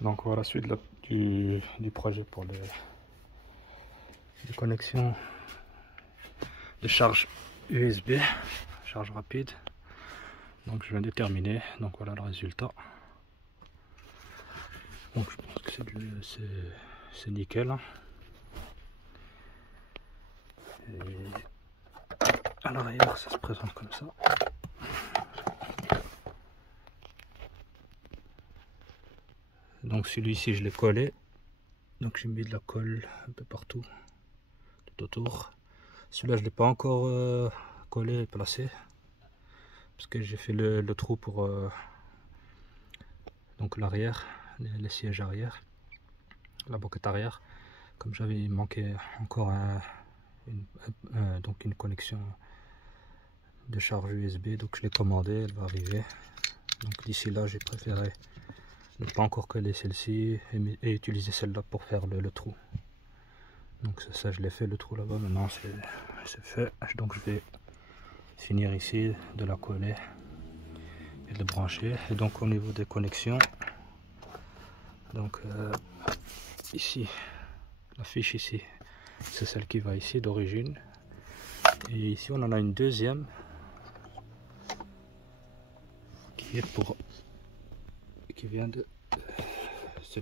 Donc voilà la suite du projet pour les connexions de charge USB, charge rapide. Donc je viens de terminer, donc voilà le résultat. Donc je pense que c'est nickel. Et à l'arrière ça se présente comme ça. Donc celui-ci je l'ai collé, donc j'ai mis de la colle un peu partout, tout autour. Celui-là je ne l'ai pas encore collé et placé, parce que j'ai fait le trou pour donc l'arrière, les sièges arrière, la banquette arrière. Comme j'avais manqué encore donc une connexion de charge USB, donc je l'ai commandé, elle va arriver. Donc d'ici là j'ai préféré ne pas encore coller celle-ci et utiliser celle-là pour faire le trou. Donc ça je l'ai fait, le trou là-bas, maintenant c'est fait. Donc je vais finir ici de la coller et de le brancher. Et donc au niveau des connexions, donc ici la fiche ici c'est celle qui va ici d'origine, et ici on en a une deuxième qui vient de ce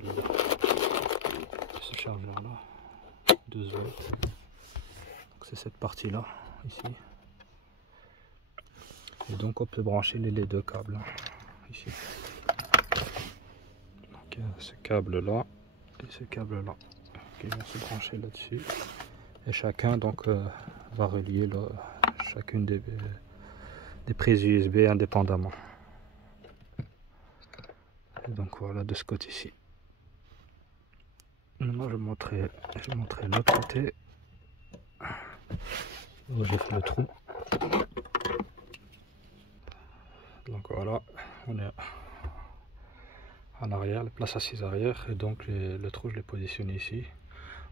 chargeur là, 12 volts. Donc c'est cette partie là ici, et donc on peut brancher les deux câbles ici. Donc ce câble là et ce câble là qui vont se brancher là-dessus, et chacun donc va relier chacune des prises USB indépendamment. Et donc voilà de ce côté-ci. Maintenant je vais montrer l'autre côté où j'ai fait le trou. Donc voilà, on est à l'arrière, la place assise arrière, et donc le trou je l'ai positionné ici.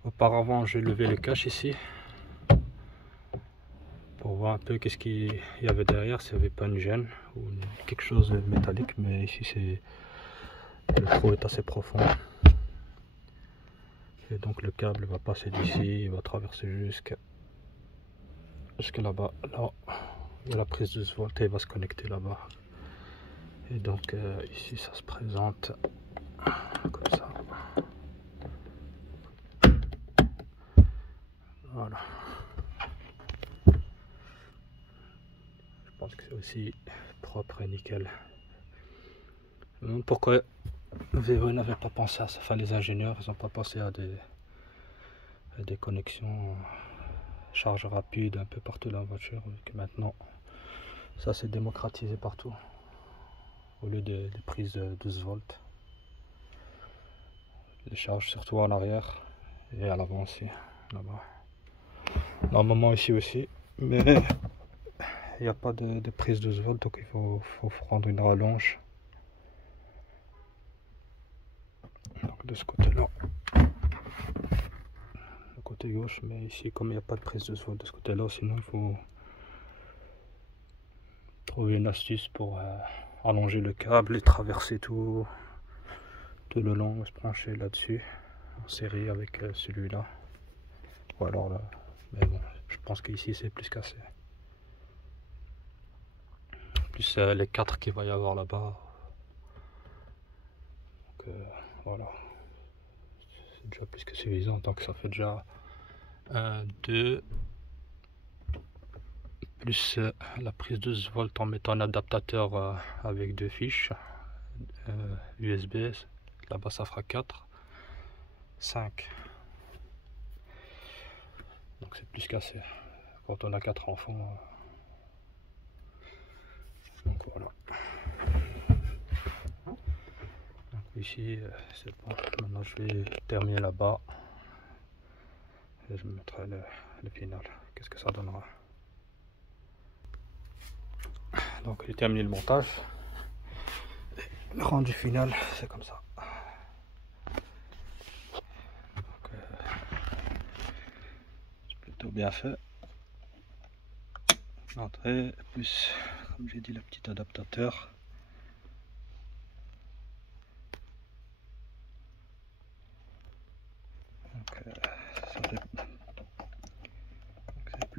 Auparavant j'ai levé le cache ici pour voir un peu qu'est-ce qu'il y avait derrière, s'il n'y avait pas une gêne ou quelque chose de métallique, mais ici le trou est assez profond. Et donc le câble va passer d'ici, il va traverser jusqu'à là-bas, là où la prise 12 volts, et va se connecter là-bas. Et donc ici ça se présente comme ça. Voilà. Je pense que c'est aussi propre et nickel. Pourquoi VW n'avait pas pensé à ça, enfin les ingénieurs ils n'ont pas pensé à des connexions charge rapide un peu partout dans la voiture, que maintenant ça s'est démocratisé partout au lieu des prises de 12 volts. Les charges surtout en arrière et à l'avant aussi, là-bas. Normalement ici aussi, mais il n'y a pas de prise 12 volts, donc il faut prendre une rallonge. Donc de ce côté-là, le côté gauche, mais ici comme il n'y a pas de prise 12 volts de ce côté-là, sinon il faut trouver une astuce pour allonger le câble et traverser tout le long, se brancher là-dessus en série avec celui-là, ou alors là, mais bon, je pense qu'ici c'est plus qu'assez, plus les 4 qu'il va y avoir là-bas. Donc voilà, c'est déjà plus que suffisant, donc ça fait déjà 1, 2 plus la prise 12 volts en mettant un adaptateur avec 2 fiches USB, là-bas ça fera 4, 5. Donc c'est plus qu'assez quand on a 4 enfants. Donc voilà. Donc ici c'est bon. Maintenant je vais terminer là-bas et je mettrai le final. Qu'est-ce que ça donnera. Donc j'ai terminé le montage. Et le rendu final c'est comme ça. C'est plutôt bien fait. L'entrée plus, comme j'ai dit, le petit adaptateur.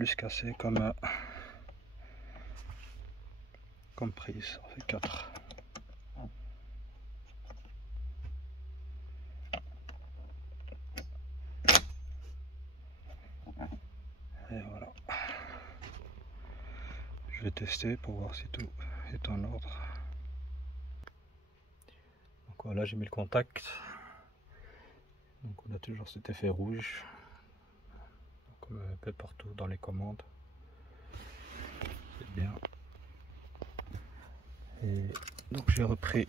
plus cassé comme prise. Ça fait 4. Et voilà. Je vais tester pour voir si tout est en ordre. Donc voilà, j'ai mis le contact. Donc on a toujours cet effet rouge, comme un peu partout dans les commandes. C'est bien. Et donc j'ai repris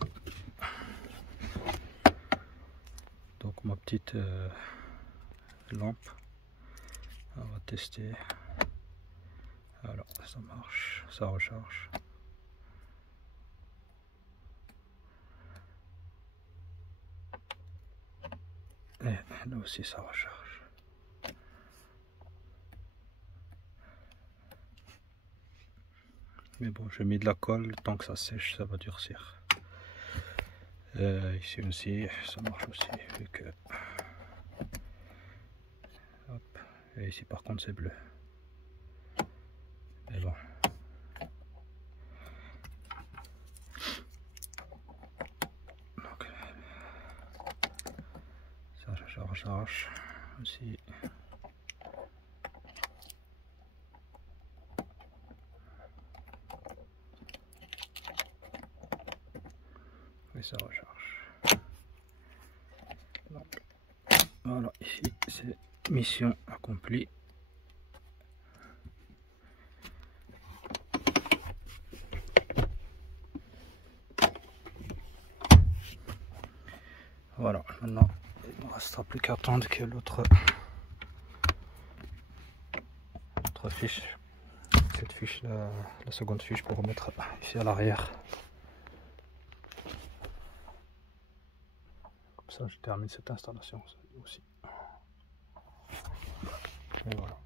donc ma petite lampe. On va tester. Alors ça marche, ça recharge. Et là aussi ça recharge. Mais bon, j'ai mis de la colle, tant que ça sèche, ça va durcir. Ici aussi, ça marche aussi, vu que... Hop. Et ici par contre c'est bleu. Mais bon. Donc, ça recharge aussi. Et ça recharge. Donc, voilà, ici c'est mission accomplie. Voilà, maintenant il ne me restera plus qu'à attendre que l'autre fiche, cette fiche, la seconde fiche pour remettre ici à l'arrière. Comme ça je termine cette installation aussi. Et voilà.